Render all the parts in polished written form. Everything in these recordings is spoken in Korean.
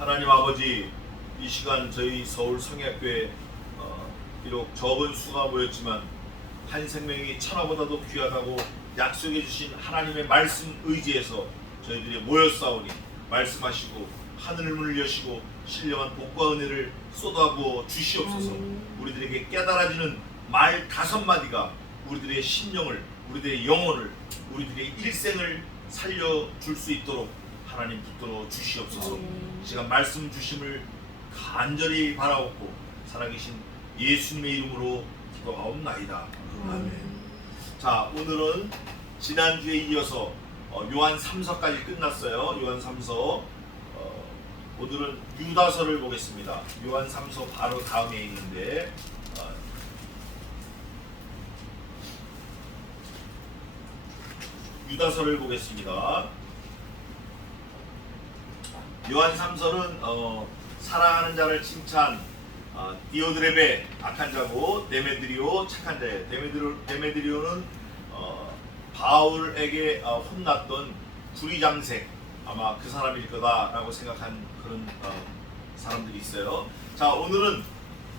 하나님 아버지, 이 시간 저희 서울 성약교회 비록 적은 수가 모였지만 한 생명이 천하보다도 귀하다고 약속해 주신 하나님의 말씀 의지에서 저희들이 모였사오니 말씀하시고 하늘을 문을 여시고 신령한 복과 은혜를 쏟아부어 주시옵소서. 우리들에게 깨달아지는 말 5마디가 우리들의 심령을, 우리들의 영혼을, 우리들의 일생을 살려줄 수 있도록 하나님 붙들어 주시옵소서. 이 시간 말씀 주심을 간절히 바라옵고 살아계신 예수님의 이름으로 기도하옵나이다. 아멘. 자, 오늘은 지난주에 이어서 요한 3서까지 끝났어요. 요한 3서. 오늘은 유다서를 보겠습니다. 요한 3서 바로 다음에 있는데 유다서를 보겠습니다. 요한 3서는 사랑하는 자를 칭찬, 디오드레베 악한 자고 데메드리오 착한 자예요. 데메드리오는 바울에게 혼났던 구리장색, 아마 그 사람일 거다라고 생각한 그런 사람들이 있어요. 자, 오늘은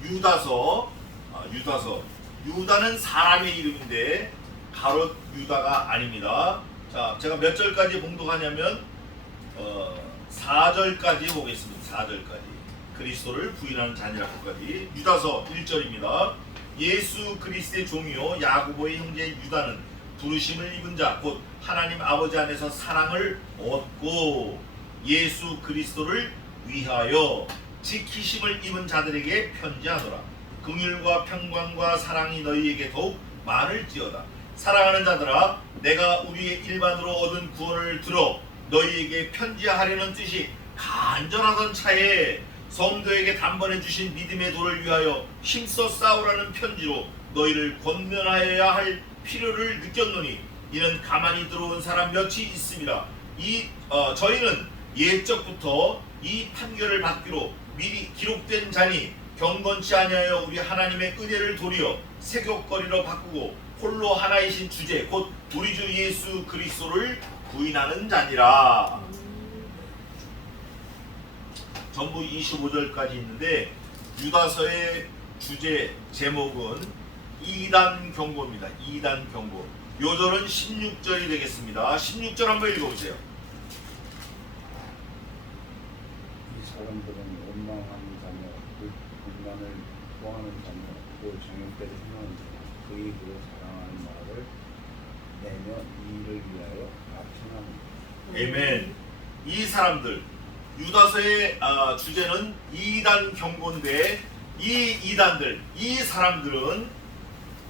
유다서. 유다는 사람의 이름인데 가롯 유다가 아닙니다. 자, 제가 몇 절까지 봉독하냐면 4절까지 보겠습니다. 4절까지. 그리스도를 부인하는 자니라고까지. 유다서 1절입니다. 예수 그리스도의 종이요 야고보의 형제 유다는 부르심을 입은 자 곧 하나님 아버지 안에서 사랑을 얻고 예수 그리스도를 위하여 지키심을 입은 자들에게 편지하노라. 긍휼과 평강과 사랑이 너희에게 더욱 많을지어다. 사랑하는 자들아, 내가 우리의 일반으로 얻은 구원을 들어 너희에게 편지하려는 뜻이 간절하던 차에 성도에게 단번에 주신 믿음의 도를 위하여 힘써 싸우라는 편지로 너희를 권면하여야 할 필요를 느꼈노니 이는 가만히 들어온 사람 몇이 있습니다. 저희는 옛적부터 이 판결을 받기로 미리 기록된 자니 경건치 아니하여 우리 하나님의 은혜를 도리어 세욕거리로 바꾸고 홀로 하나이신 주제 곧 우리 주 예수 그리스도를 부인하는 자니라. 전부 25절까지 있는데 유다서의 주제 제목은 이단 경고입니다. 이단 경고. 요절은 16절이 되겠습니다. 16절 한번 읽어보세요. 이 사람들은 원망하는 자며 그 불만을 토하는 자며 또 정욕대를 행하는 자며 그 입으로 사랑하는 말을 내며 이 일을 위하여 악천하는 아멘. 이 사람들, 유다서의 주제는 이단 경고인데 이 이단들, 이 사람들은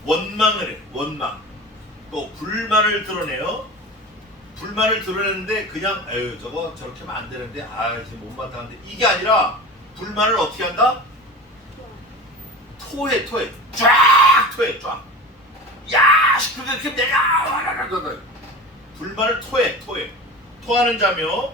원망을 해. 원망. 또 불만을 드러내요. 불만을 드러내는데 그냥 에휴 저거 저렇게 하면 안 되는데 지금 못마땅한데 이게 아니라 불만을 어떻게 한다? 토해. 쫙 토해. 쫙. 야 그렇게 내가 불만을 토해. 토하는 자며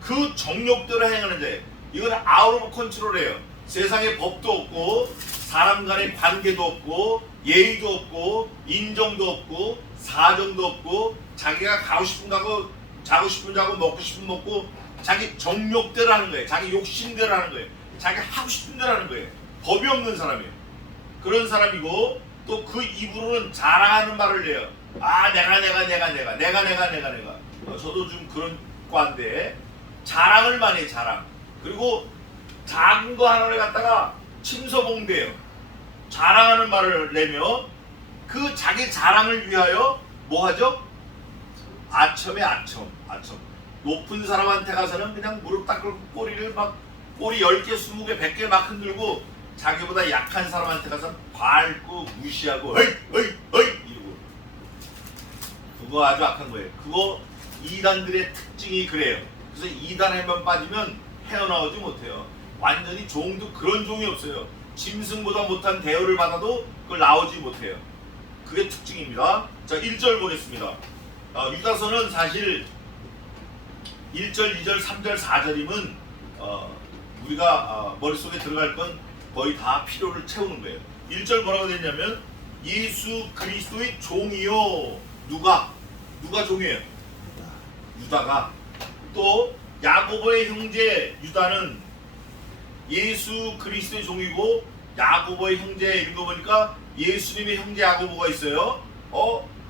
그 정욕대로 행하는 자예요. 이건 아웃 오브 컨트롤이에요. 세상에 법도 없고 사람 간의 관계도 없고 예의도 없고 인정도 없고 사정도 없고 자기가 가고 싶은 가고 자고 싶은 자고 먹고 싶은 먹고 자기 정욕대로 하는 거예요. 자기 욕심대로 하는 거예요. 자기 하고 싶은 대로 하는 거예요. 법이 없는 사람이에요. 그런 사람이고 또 그 입으로는 자랑하는 말을 해요. 내가. 저도 좀 그런 과인데 자랑을 많이 해. 자랑. 그리고 작은 거 하나를 갖다가 침소봉대요. 자랑하는 말을 내며 그 자기 자랑을 위하여 뭐 하죠? 아첨에 아첨. 높은 사람한테 가서는 그냥 무릎 딱 꿇고 꼬리 10개, 20개, 100개 막 흔들고 자기보다 약한 사람한테 가서 밟고 무시하고 이러고 그거 아주 악한 거예요. 그거 이단들의 특징이 그래요. 그래서 이단에만 빠지면 헤어나오지 못해요. 완전히 종도 그런 종이 없어요. 짐승보다 못한 대우를 받아도 그걸 나오지 못해요. 그게 특징입니다. 자, 1절 보겠습니다. 유다서는 사실 1절, 2절, 3절, 4절이면 우리가 머릿속에 들어갈 건 거의 다 필요를 채우는 거예요. 1절 뭐라고 되냐면 예수 그리스도의 종이요. 누가 종이에요? 유다가. 또 야고보의 형제 유다는 예수 그리스도의 종이고 야고보의 형제 읽어보니까 예수님의 형제 야고보가 있어요.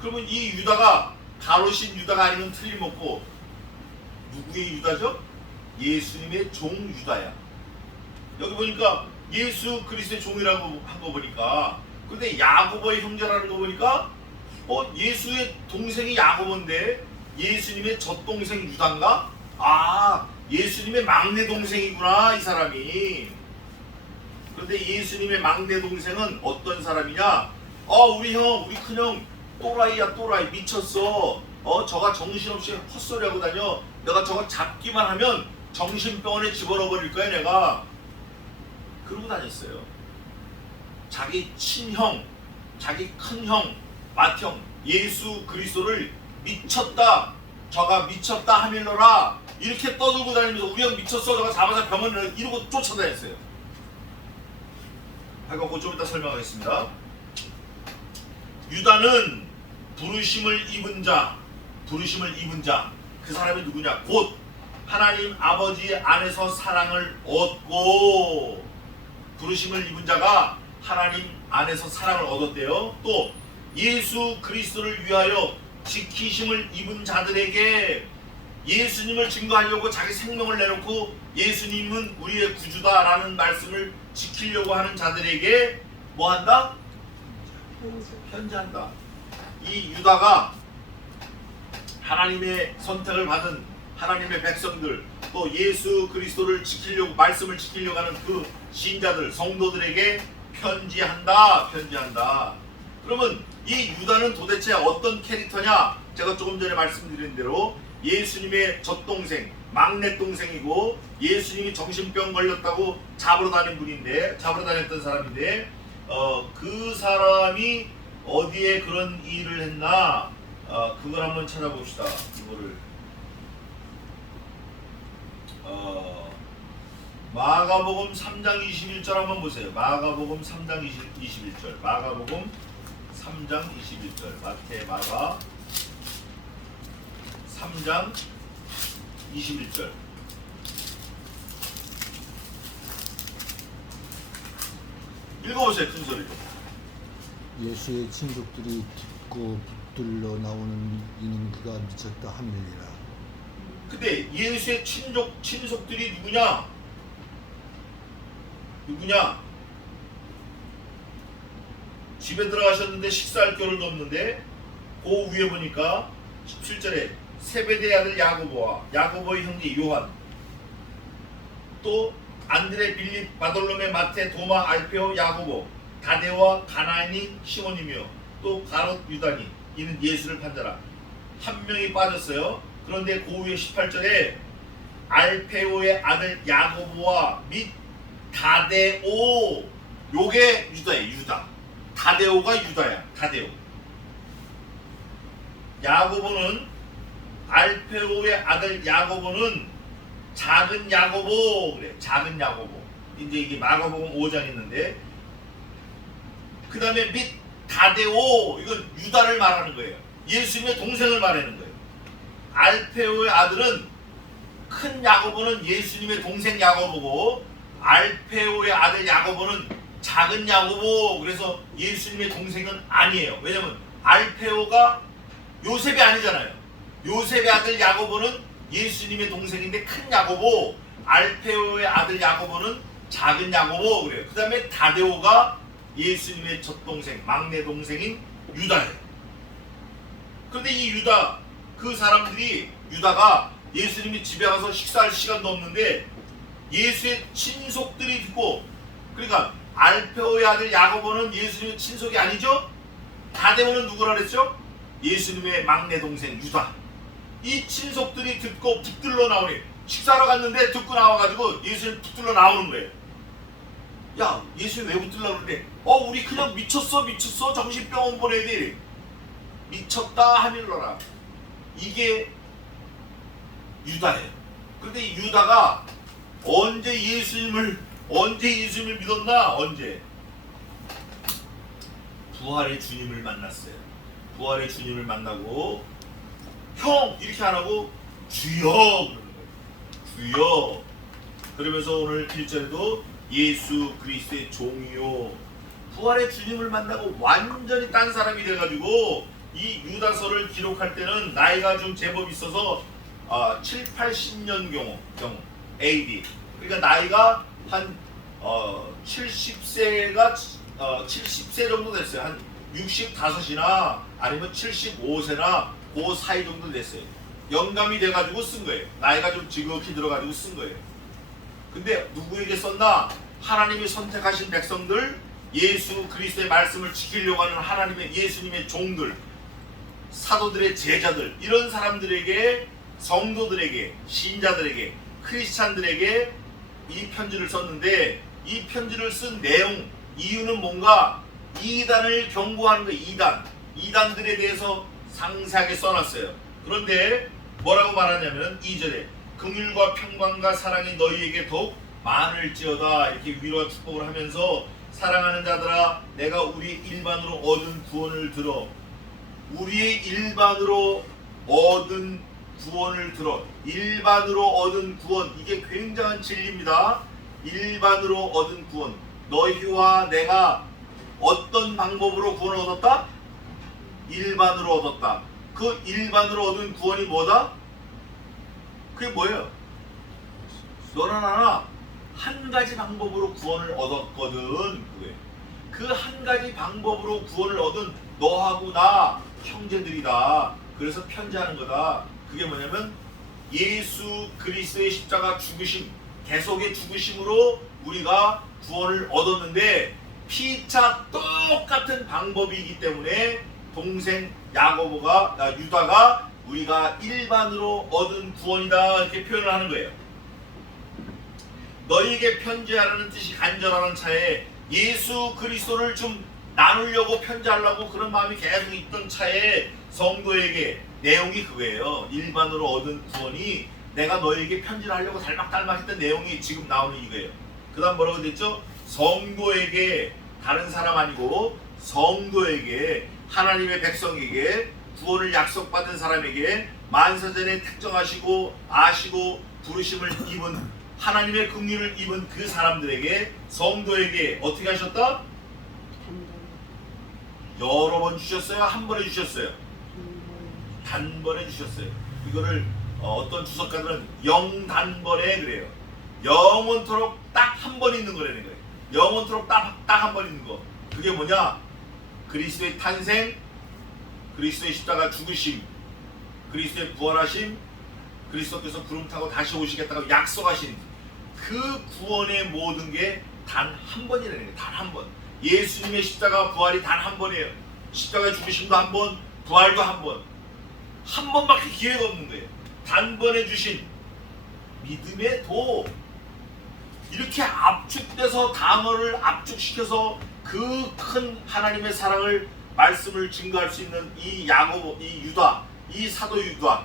그러면 이 유다가 가로신 유다가 아니면 틀림없고 누구의 유다죠? 예수님의 종 유다야. 여기 보니까 예수 그리스도의 종이라고 한 거 보니까 근데 야고보의 형제라는 거 보니까 예수의 동생이 야고보인데 예수님의 젖동생 유다인가? 예수님의 막내 동생이구나 이 사람이. 그런데 예수님의 막내 동생은 어떤 사람이냐? 우리 형, 우리 큰형 또라이야 또라이 미쳤어. 저가 정신없이 헛소리하고 다녀. 내가 저거 잡기만 하면 정신병원에 집어넣어 버릴 거야 내가. 그러고 다녔어요. 자기 친형, 자기 큰형, 맏형 예수 그리스도를 미쳤다. 저가 미쳤다 하밀러라. 이렇게 떠들고 다니면서 우리 형 미쳤어. 저가 잡아서 병원을 이러고 쫓아다녔어요. 하여간 그거 좀 이따 설명하겠습니다. 유다는 부르심을 입은 자, 그 사람이 누구냐? 곧 하나님 아버지 안에서 사랑을 얻고, 부르심을 입은 자가 하나님 안에서 사랑을 얻었대요. 또 예수 그리스도를 위하여 지키심을 입은 자들에게, 예수님을 증거하려고 자기 생명을 내놓고 예수님은 우리의 구주다라는 말씀을 지키려고 하는 자들에게 뭐한다? 편지한다. 이 유다가 하나님의 선택을 받은 하나님의 백성들, 또 예수 그리스도를 지키려고, 말씀을 지키려고 하는 그 신자들, 성도들에게 편지한다. 그러면 이 유다는 도대체 어떤 캐릭터냐? 제가 조금 전에 말씀드린 대로 예수님의 젖동생, 막내 동생이고 예수님이 정신병 걸렸다고 잡으러 다녔던 사람인데, 그 사람이 어디에 그런 일을 했나? 그걸 한번 찾아봅시다. 이거를 마가복음 3장 21절 한번 보세요. 마가복음 3장 21절. 마가복음 3장 21절. 마태, 마가 3장 21절. 읽어보세요. 큰 소리로. 예수의 친족들이 듣고 붙들러 나오는 이는 그가 미쳤다 함이니라. 근데 예수의 친속들이 누구냐? 집에 들어가셨는데 식사할 겨를도 없는데 그 위에 보니까 17절에 세베대의 아들 야고보와 야고보의 형제 요한, 또 안드레, 빌립, 바돌로메, 마테, 도마, 알페오, 야고보, 다데오와 가나안인 시몬이며 또 가롯 유다니, 이는 예수를 판자라. 한 명이 빠졌어요. 그런데 그 위에 18절에 알페오의 아들 야고보와 및 다데오, 요게 유다예요. 유다. 다데오가 유다야. 다데오. 야고보는, 알페오의 아들 야고보는 작은 야고보 그래. 작은 야고보. 이제 이게 마가복음 5장 있는데, 그 다음에 및 다데오, 이건 유다를 말하는 거예요. 예수님의 동생을 말하는 거예요. 알페오의 아들은, 큰 야고보는 예수님의 동생 야고보고, 알페오의 아들 야고보는 작은 야고보. 그래서 예수님의 동생은 아니에요. 왜냐면 알페오가 요셉이 아니잖아요. 요셉의 아들 야고보는 예수님의 동생인데 큰 야고보, 알페오의 아들 야고보는 작은 야고보 그래요. 그 다음에 다데오가 예수님의 젖동생, 막내 동생인 유다예요. 그런데 이 유다, 그 사람들이, 유다가 예수님이 집에 가서 식사할 시간도 없는데 예수의 친속들이 듣고, 그러니까 알페오의 아들 야고보는 예수님의 친속이 아니죠? 다데오는 누구라 그랬죠? 예수님의 막내 동생 유다. 이 친속들이 듣고 붙들러 나오니, 식사하러 갔는데 듣고 나와가지고 예수님 붙들러 나오는 거예요. 야, 예수 왜 붙들러 그러는데, 우리 그냥 미쳤어 정신병원 보내야 돼. 미쳤다 하밀러라. 이게 유다예요. 그런데 이 유다가 언제 예수님을 믿었나? 언제? 부활의 주님을 만났어요. 부활의 주님을 만나고, 형! 이렇게 안 하고 주여! 그러는 거예요. 주여. 그러면서 오늘 1절에도 예수 그리스도의 종이요. 부활의 주님을 만나고 완전히 딴 사람이 돼가지고 이 유다서를 기록할 때는 나이가 좀 제법 있어서 7, 80년 경우 AD. 그러니까 나이가 한 70세가 70세 정도 됐어요. 한 65이나 아니면 75세나 그 사이 정도 됐어요. 영감이 돼가지고 쓴 거예요. 나이가 좀 지극히 들어가지고 쓴 거예요. 근데 누구에게 썼나? 하나님이 선택하신 백성들, 예수 그리스도의 말씀을 지키려고 하는 하나님의 예수님의 종들, 사도들의 제자들, 이런 사람들에게, 성도들에게, 신자들에게, 크리스찬들에게 이 편지를 썼는데, 이 편지를 쓴 내용, 이유는 뭔가 이단을 경고하는 거예요. 이단들에 대해서 상세하게 써놨어요. 그런데 뭐라고 말하냐면 2절에 긍휼과 평강과 사랑이 너희에게 더욱 많을지어다, 이렇게 위로와 축복을 하면서 사랑하는 자들아, 내가 우리 일반으로 얻은 구원을 들어. 우리의 일반으로 얻은 구원을 들어. 일반으로 얻은 구원, 이게 굉장한 진리입니다. 일반으로 얻은 구원. 너희와 내가 어떤 방법으로 구원을 얻었다? 일반으로 얻었다. 그 일반으로 얻은 구원이 뭐다? 그게 뭐예요? 너나 나나 한 가지 방법으로 구원을 얻었거든. 그 한 가지 방법으로 구원을 얻은 너하고 나 형제들이다. 그래서 편지하는 거다. 그게 뭐냐면 예수 그리스도의 십자가 죽으심, 대속의 죽으심으로 우리가 구원을 얻었는데, 피차 똑같은 방법이기 때문에 동생 유다가 우리가 일반으로 얻은 구원이다, 이렇게 표현을 하는 거예요. 너희에게 편지하라는 뜻이 간절하는 차에 예수 그리스도를 좀 나누려고 편지하려고 그런 마음이 계속 있던 차에 성도에게 내용이 그거예요. 일반으로 얻은 구원이 내가 너희에게 편지를 하려고 달막달막 했던 내용이 지금 나오는 이거예요. 그 다음 뭐라고 됐죠? 성도에게, 다른 사람 아니고 성도에게, 하나님의 백성에게, 구원을 약속받은 사람에게, 만사전에 특정하시고 아시고 부르심을 입은, 하나님의 긍휼을 입은 그 사람들에게, 성도에게 어떻게 하셨다? 여러 번 주셨어요? 한 번에 주셨어요? 단번에 주셨어요. 이거를 어떤 주석가들은 영단번에 그래요. 영원토록 딱 한 번 있는 거라는 거예요. 영원토록 딱 한 번 있는 거. 그게 뭐냐? 그리스도의 탄생, 그리스도의 십자가 죽으심, 그리스도의 부활하심, 그리스도께서 구름 타고 다시 오시겠다고 약속하신 그 구원의 모든 게 단 한 번이라는 거예요. 단 한 번. 예수님의 십자가 부활이 단 한 번이에요. 십자가 죽으심도 한 번, 부활도 한 번. 한 번밖에 기회가 없는 거예요. 단번에 주신 믿음의 도. 이렇게 압축돼서, 단어를 압축시켜서 그 큰 하나님의 사랑을, 말씀을 증거할 수 있는 이 유다, 이 사도 유다,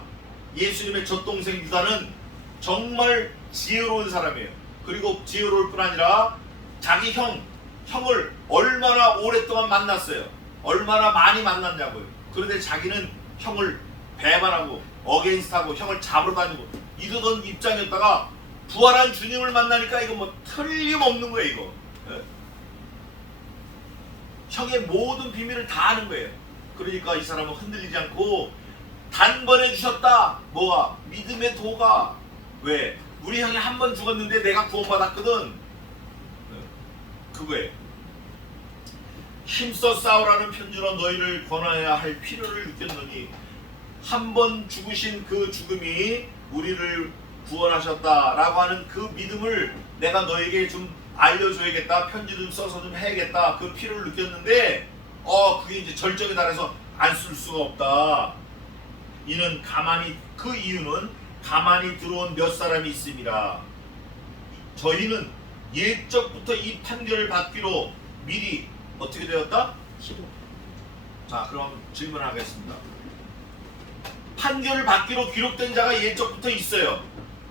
예수님의 젖동생 유다는 정말 지혜로운 사람이에요. 그리고 지혜로울 뿐 아니라 자기 형을 얼마나 오랫동안 만났어요. 얼마나 많이 만났냐고요. 그런데 자기는 형을 배반하고 어게인스트하고 형을 잡으러 다니고 이러던 입장이었다가 부활한 주님을 만나니까 이거 뭐 틀림없는 거예요. 이거 형의 모든 비밀을 다 아는 거예요. 그러니까 이 사람은 흔들리지 않고 단번에 주셨다. 뭐가? 믿음의 도가. 왜? 우리 형이 한 번 죽었는데 내가 구원받았거든. 그거예요. 힘써 싸우라는 편지로 너희를 권하여야 할 필요를 느꼈느니, 한 번 죽으신 그 죽음이 우리를 구원하셨다라고 하는 그 믿음을 내가 너에게 좀 알려줘야겠다. 편지 좀 써서 좀 해야겠다. 그 필요를 느꼈는데 그게 이제 절정에 달해서 안 쓸 수가 없다. 이는 그 이유는 가만히 들어온 몇 사람이 있음이라. 저희는 예적부터 이 판결을 받기로 미리 어떻게 되었다? 자, 그럼 질문하겠습니다. 판결을 받기로 기록된 자가 예적부터 있어요.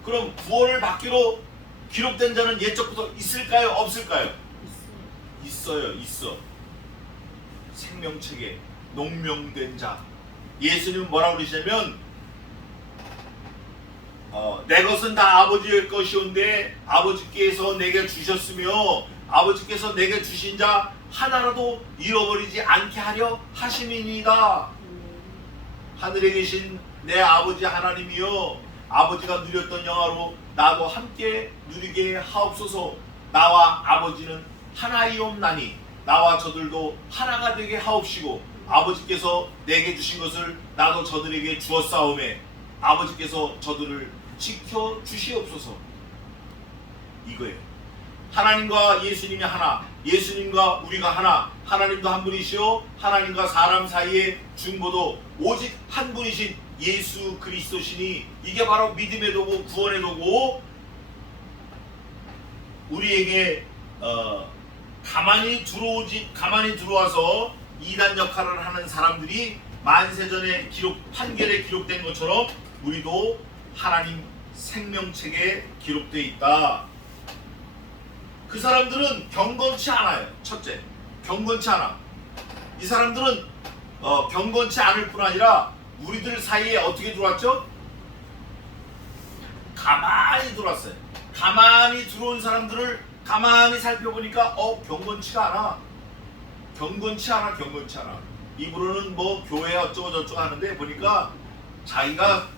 그럼 구원을 받기로 기록된 자는 예적부터 있을까요? 없을까요? 있어요. 있어. 생명책에 농명된 자. 예수님은 뭐라고 그러시냐면 내 것은 다 아버지의 것이온데 아버지께서 내게 주셨으며 아버지께서 내게 주신 자 하나라도 잃어버리지 않게 하려 하심이니이다. 하늘에 계신 내 아버지 하나님이여, 아버지가 누렸던 영화로 나도 함께 누리게 하옵소서. 나와 아버지는 하나이옵나니 나와 저들도 하나가 되게 하옵시고 아버지께서 내게 주신 것을 나도 저들에게 주었사오매 아버지께서 저들을 지켜 주시옵소서. 이거예요. 하나님과 예수님이 하나, 예수님과 우리가 하나, 하나님도 한 분이시오 하나님과 사람 사이의 중보도 오직 한 분이신 예수 그리스도시니, 이게 바로 믿음의 도구, 구원의 도구. 우리에게 가만히 들어와서 이단 역할을 하는 사람들이 만세전에 판결에 기록된 것처럼 우리도 하나님 생명책에 기록되어 있다. 그 사람들은 경건치 않아요. 첫째, 경건치 않아. 이 사람들은 경건치 않을 뿐 아니라 우리들 사이에 어떻게 들어왔죠? 가만히 들어왔어요. 가만히 들어온 사람들을 가만히 살펴보니까 경건치가 않아. 경건치 않아. 입으로는 뭐 교회 어쩌고 저쩌고 하는데 보니까 자기가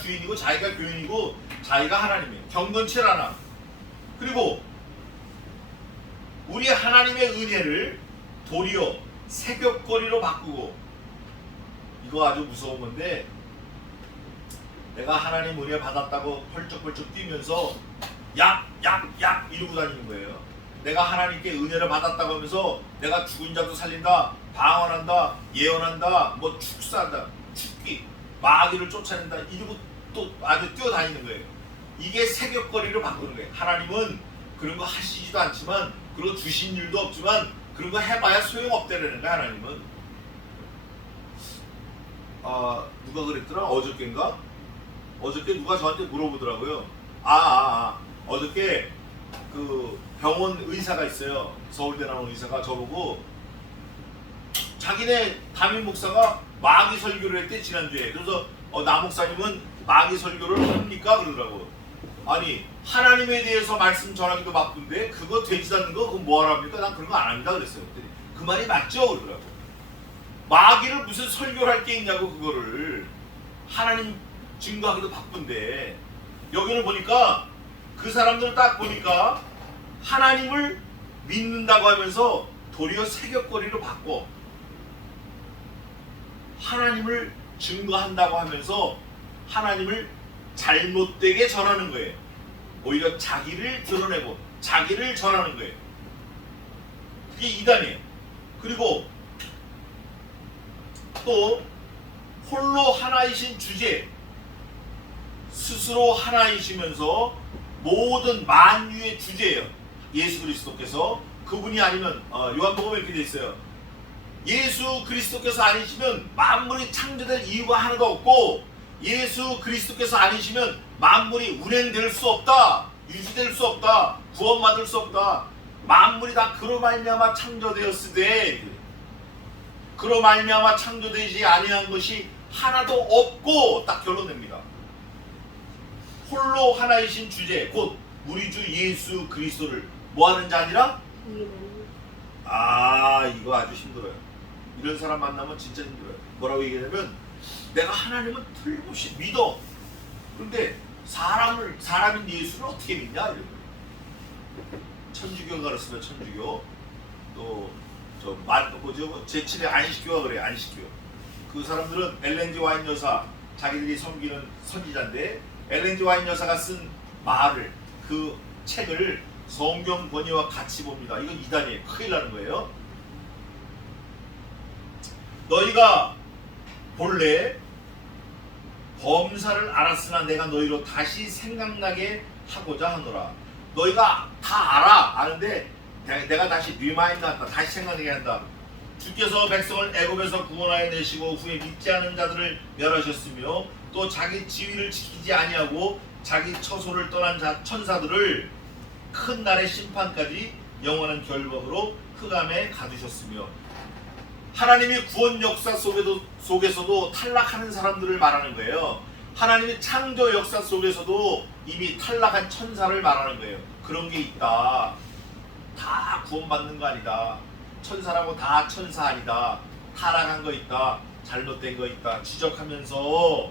주인이고 자기가 교인이고 자기가 하나님이에요. 경건치 않아. 그리고 우리 하나님의 은혜를 도리어 세격거리로 바꾸고, 이거 아주 무서운 건데, 내가 하나님 은혜 받았다고 펄쩍펄쩍 뛰면서 약 이러고 다니는 거예요. 내가 하나님께 은혜를 받았다고 하면서 내가 죽은 자도 살린다, 방언한다, 예언한다, 뭐 축사한다, 축기, 마귀를 쫓아낸다, 이러고 또 아주 뛰어다니는 거예요. 이게 세격거리로 바꾸는 거예요. 하나님은 그런 거 하시지도 않지만, 그리고 주신 일도 없지만 그런 거 해봐야 소용없다라는 거야. 하나님은 누가 그랬더라? 어저께인가? 어저께 누가 저한테 물어보더라고요. 어저께 그 병원 의사가 있어요. 서울대 나온 의사가 저보고 자기네 담임 목사가 마귀 설교를 했대, 지난주에. 그래서 나 목사님은 마귀 설교를 합니까? 그러더라고. 아니, 하나님에 대해서 말씀 전하기도 바쁜데 그거 되지 않는 거 그거 뭐하러 합니까? 난 그런 거 안 합니다 그랬어요. 그 말이 맞죠? 그러더라고. 마귀를 무슨 설교를 할 게 있냐고. 그거를 하나님 증거하기도 바쁜데. 여기를 보니까 그 사람들을 딱 보니까 하나님을 믿는다고 하면서 도리어 세격거리로 바꿔. 하나님을 증거한다고 하면서 하나님을 잘못되게 전하는 거예요. 오히려 자기를 드러내고 자기를 전하는 거예요. 그게 이단이에요. 그리고 또 홀로 하나이신 주제, 스스로 하나이시면서 모든 만유의 주제예요. 예수 그리스도께서. 그분이 아니면 요한복음에 이렇게 돼 있어요. 예수 그리스도께서 아니시면 만물이 창조될 이유가 하나도 없고, 예수 그리스도께서 아니시면 만물이 운행될 수 없다, 유지될 수 없다, 구원받을 수 없다. 만물이 다 그로 말미암아 창조되었으되 그로 말미암아 창조되지 아니한 것이 하나도 없고, 딱 결론 냅니다. 홀로 하나이신 주제, 곧 우리 주 예수 그리스도를 뭐하는 자 아니라? 이거 아주 힘들어요. 이런 사람 만나면 진짜 힘들어요. 뭐라고 얘기하냐면, 내가 하나님은 틀림없이 믿어. 그런데 사람인 예수를 어떻게 믿냐? 이런 거예요. 천주교가 그렇습니다. 천주교. 또 제7의 안식교가 그래요. 안식교. 그 사람들은 엘렌 G 화이트 여사, 자기들이 섬기는 선지자인데, 엘렌 G 화이트 여사가 쓴 말을, 그 책을 성경 번역과 같이 봅니다. 이건 이단이에요. 큰일 나는 거예요. 너희가 본래 범사를 알았으나 내가 너희로 다시 생각나게 하고자 하노라. 너희가 다 알아. 아는데 내가 다시 리마인드 한다. 다시 생각나게 한다. 주께서 백성을 애굽에서 구원하여 내시고 후에 믿지 않은 자들을 멸하셨으며 또 자기 지위를 지키지 아니하고 자기 처소를 떠난 천사들을 큰 날의 심판까지 영원한 결박으로 흑암에 가두셨으며. 하나님이 구원 역사 속에서도 탈락하는 사람들을 말하는 거예요. 하나님의 창조 역사 속에서도 이미 탈락한 천사를 말하는 거예요. 그런 게 있다. 다 구원받는 거 아니다. 천사라고 다 천사 아니다. 타락한 거 있다. 잘못된 거 있다. 지적하면서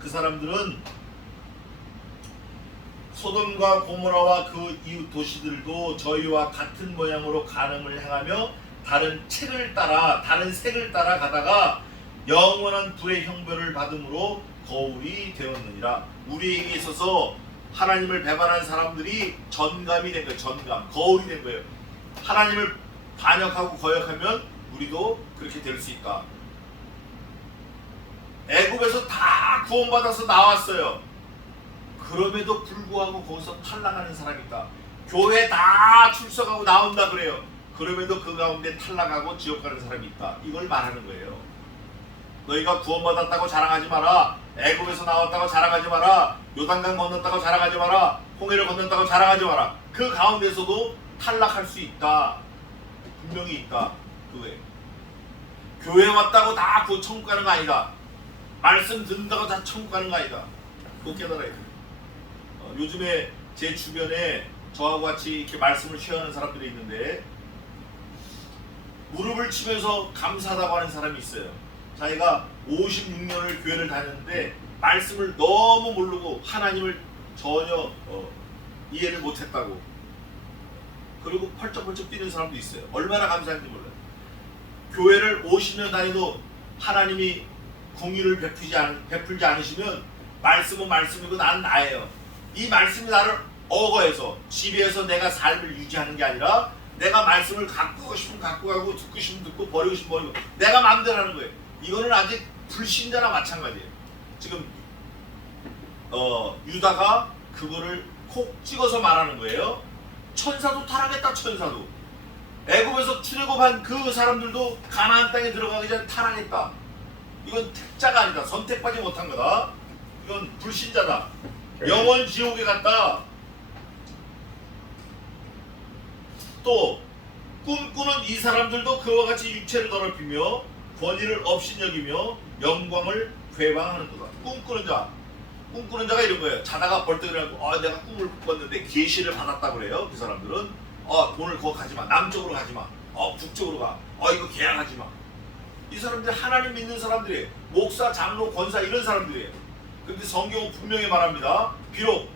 그 사람들은 소돔과 고모라와 그 이웃 도시들도 저희와 같은 모양으로 간음을 행하며 다른 색을 따라 가다가 영원한 불의 형벌을 받음으로 거울이 되었느니라. 우리에게 있어서 하나님을 배반한 사람들이 전감이 된 거예요. 전감, 거울이 된 거예요. 하나님을 반역하고 거역하면 우리도 그렇게 될 수 있다. 애굽에서 다 구원받아서 나왔어요. 그럼에도 불구하고 거기서 탈락하는 사람이 있다. 교회 다 출석하고 나온다 그래요. 그럼에도 그 가운데 탈락하고 지옥 가는 사람이 있다. 이걸 말하는 거예요. 너희가 구원받았다고 자랑하지 마라. 애굽에서 나왔다고 자랑하지 마라. 요단강 건넜다고 자랑하지 마라. 홍해를 건넜다고 자랑하지 마라. 그 가운데서도 탈락할 수 있다. 분명히 있다. 교회 왔다고 다 천국 가는 거 아니다. 말씀 듣는다고 다 천국 가는 거 아니다. 그거 깨달아야 돼. 요즘에 제 주변에 저하고 같이 이렇게 말씀을 쉐어하는 사람들이 있는데 무릎을 치면서 감사하다고 하는 사람이 있어요. 자기가 56년을 교회를 다녔는데 말씀을 너무 모르고 하나님을 전혀 이해를 못했다고. 그리고 펄쩍펄쩍 뛰는 사람도 있어요. 얼마나 감사한지 몰라요. 교회를 50년 다니도 하나님이 공의를 베풀지 않으시면 말씀은 말씀이고 난 나예요. 이 말씀이 나를 억어해서 지배해서 내가 삶을 유지하는 게 아니라 내가 말씀을 갖고 싶으면 갖고 가고 듣고 싶으면 듣고 버리고 싶으면 버리고 내가 마음대로 하는 거예요. 이거는 아직 불신자나 마찬가지예요. 지금 유다가 그거를 콕 찍어서 말하는 거예요. 천사도 타락했다. 천사도 애굽에서 출애굽한 그 사람들도 가나안 땅에 들어가기 전에 타락했다. 이건 택자가 아니다. 선택받지 못한 거다. 이건 불신자다. 영원 지옥에 갔다. 또 꿈꾸는 이 사람들도 그와 같이 육체를 더럽히며 권위를 업신여기며 영광을 회방하는 거다. 꿈꾸는 자가 이런 거예요. 자다가 벌떡 일어나고 내가 꿈을 꿨는데 계시를 받았다고 그래요. 그 사람들은 오늘 거기 가지 마. 남쪽으로 가지 마. 북쪽으로 가. 이거 계약하지 마. 이 사람들 하나님 믿는 사람들이에요. 목사, 장로, 권사 이런 사람들이에요. 그런데 성경은 분명히 말합니다. 비록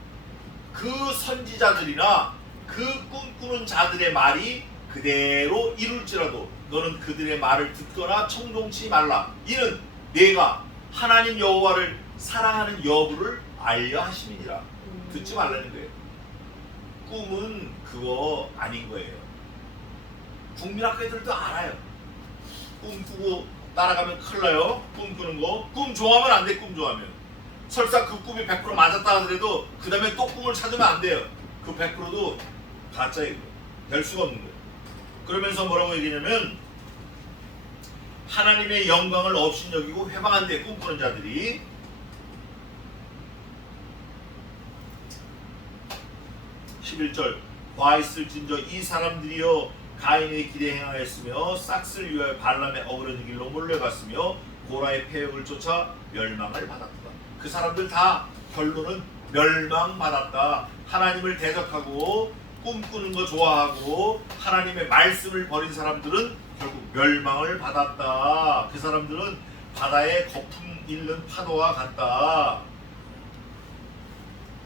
그 선지자들이나 그 꿈꾸는 자들의 말이 그대로 이룰지라도 너는 그들의 말을 듣거나 청종치 말라. 이는 내가 하나님 여호와를 사랑하는 여부를 알려 하심이니라. 듣지 말라는 거예요. 꿈은 그거 아닌 거예요. 국민학교 애들도 알아요. 꿈꾸고 따라가면 큰일 나요. 꿈꾸는 거. 꿈 좋아하면 안 돼. 꿈 좋아하면. 설사 그 꿈이 100% 맞았다 하더라도 그 다음에 또 꿈을 찾으면 안 돼요. 그 100%도 가짜예요. 될 수가 없는 거예요. 그러면서 뭐라고 얘기냐면 하나님의 영광을 업신여기고 회방한데 꿈꾸는 자들이 11절 와 있을진저 이 사람들이여 가인의 길에 행하였으며 싹스를 위하여 발람의 어그러진 길로 몰려갔으며 고라의 폐역을 쫓아 멸망을 받았다. 그 사람들 다 결론은 멸망받았다. 하나님을 대적하고 꿈꾸는 거 좋아하고 하나님의 말씀을 버린 사람들은 결국 멸망을 받았다. 그 사람들은 바다에 거품 잃는 파도와 같다.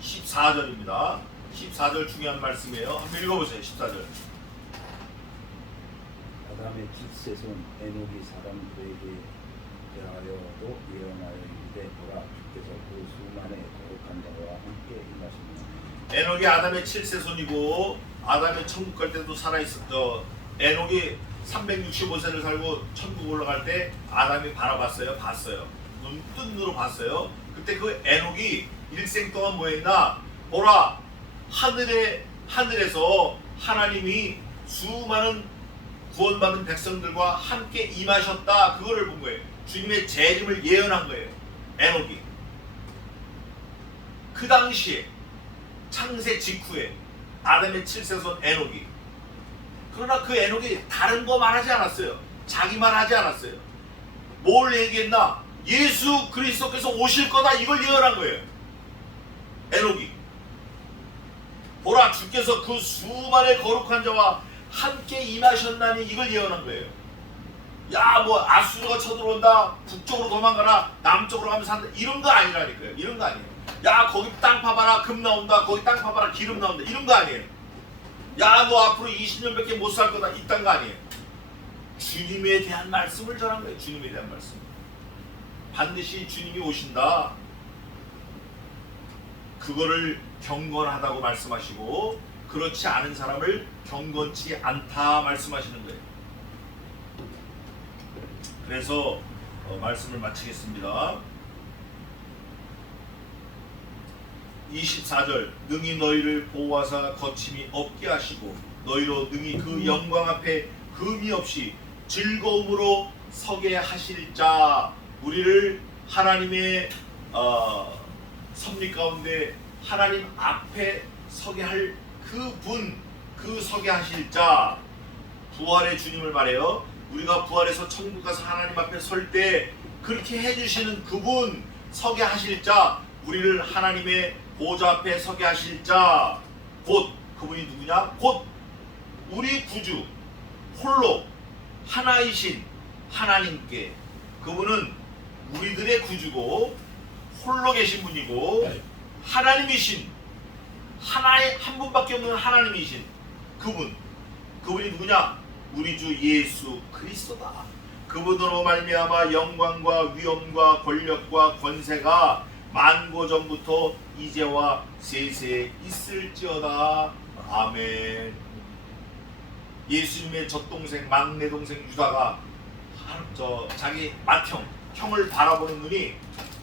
14절입니다. 14절 중요한 말씀이에요. 한번 읽어보세요. 14절. 아담의 뒷세손 에녹이 사람들에게 대하여도 예언하여 이르되 보라 주께서 그 수만의 거룩한 자와 함께 임하시니라. 에녹이 아담의 7세손이고 아담이 천국 갈 때도 살아있었죠. 에녹이 365세를 살고 천국 올라갈 때 아담이 바라봤어요. 봤어요. 눈으로 봤어요. 그때 그 에녹이 일생 동안 뭐 했나? 보라 하늘에서 하나님이 수많은 구원받은 백성들과 함께 임하셨다. 그거를 본 거예요. 주님의 재림을 예언한 거예요. 에녹이. 그 당시에 창세 직후에 아담의 7세손 에녹이. 그러나 그 에녹이 다른 거 말하지 않았어요. 자기 말하지 않았어요. 뭘 얘기했나? 예수 그리스도께서 오실 거다, 이걸 예언한 거예요. 에녹이. 보라, 주께서 그 수많은 거룩한 자와 함께 임하셨나니, 이걸 예언한 거예요. 야, 뭐 아수르가 쳐들어온다, 북쪽으로 도망가라, 남쪽으로 가면 산다, 이런 거 아니라니까요. 이런 거 아니에요. 야, 거기 땅 파봐라, 금 나온다, 거기 땅 파봐라, 기름 나온다, 이런 거 아니에요. 야, 너 앞으로 20년밖에 못 살 거다, 이딴 거 아니에요. 주님에 대한 말씀을 전한 거예요. 주님에 대한 말씀. 반드시 주님이 오신다, 그거를 경건하다고 말씀하시고, 그렇지 않은 사람을 경건치 않다 말씀하시는 거예요. 그래서 말씀을 마치겠습니다. 24절, 능히 너희를 보호하사 거침이 없게 하시고 너희로 능히 그 영광 앞에 흠이 없이 즐거움으로 서게 하실 자, 우리를 하나님의 섭리 가운데 하나님 앞에 서게 할 그분, 그 서게 하실 자, 부활의 주님을 말해요. 우리가 부활해서 천국 가서 하나님 앞에 설 때 그렇게 해주시는 그분, 서게 하실 자, 우리를 하나님의 보좌 앞에 서게 하실 자, 곧 그분이 누구냐? 곧 우리 구주 홀로 하나이신 하나님께, 그분은 우리들의 구주고 홀로 계신 분이고 하나님이신, 하나의 한 분밖에 없는 하나님이신 그분이 누구냐? 우리 주 예수 그리스도다. 그분으로 말미암아 영광과 위엄과 권력과 권세가 만고 전부터 이제와 세세에 있을지어다. 아멘. 예수님의 젖동생, 막내 동생 유다가 자기 형을 바라보는 눈이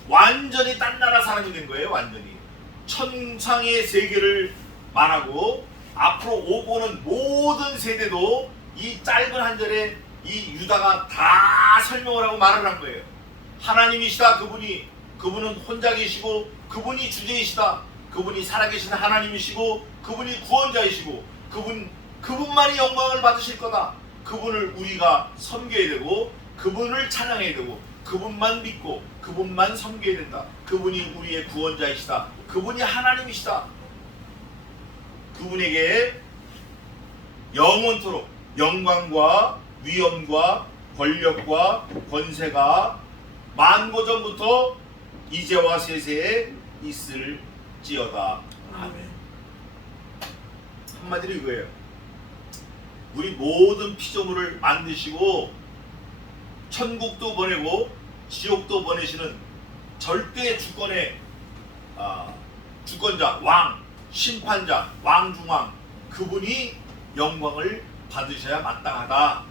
완전히 딴 나라 사람이 된 거예요. 완전히 천상의 세계를 말하고 앞으로 오고 오는 모든 세대도 이 짧은 한 절에 이 유다가 다 설명을 하고 말을 한 거예요. 하나님이시다, 그분은 혼자 계시고 그분이 주제이시다, 그분이 살아계신 하나님이시고 그분이 구원자이시고 그분만이 영광을 받으실 거다. 그분을 우리가 섬겨야 되고 그분을 찬양해야 되고 그분만 믿고 그분만 섬겨야 된다. 그분이 우리의 구원자이시다, 그분이 하나님이시다. 그분에게 영원토록 영광과 위엄과 권력과 권세가 만고 전부터 이제와 세세에 있을지어다. 아멘. 한마디로 이거예요. 우리 모든 피조물을 만드시고 천국도 보내고 지옥도 보내시는 절대 주권의 주권자, 왕, 심판자, 왕중왕, 그분이 영광을 받으셔야 마땅하다.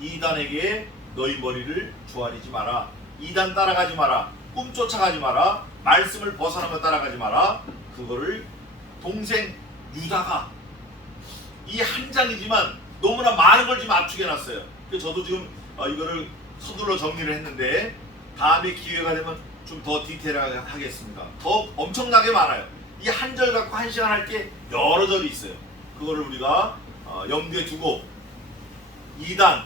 이단에게 너희 머리를 조아리지 마라. 이단 따라가지 마라. 꿈 쫓아가지 마라. 말씀을 벗어나며 따라가지 마라. 그거를 동생 유다가 이 한 장이지만 너무나 많은 걸 지금 압축해놨어요. 그래서 저도 지금 이거를 서둘러 정리를 했는데 다음에 기회가 되면 좀 더 디테일하게 하겠습니다. 더 엄청나게 많아요. 이 한 절 갖고 한 시간 할 게 여러 절이 있어요. 그거를 우리가 염두에 두고 이단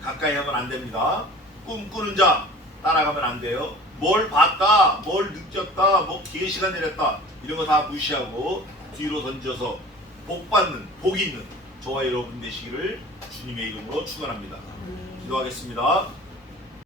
가까이 하면 안 됩니다. 꿈꾸는 자 따라가면 안 돼요. 뭘 봤다, 뭘 느꼈다, 뭐 계시가 내렸다, 이런 거 다 무시하고 뒤로 던져서 복 있는 저와 여러분 되시기를 주님의 이름으로 축원합니다. 기도하겠습니다.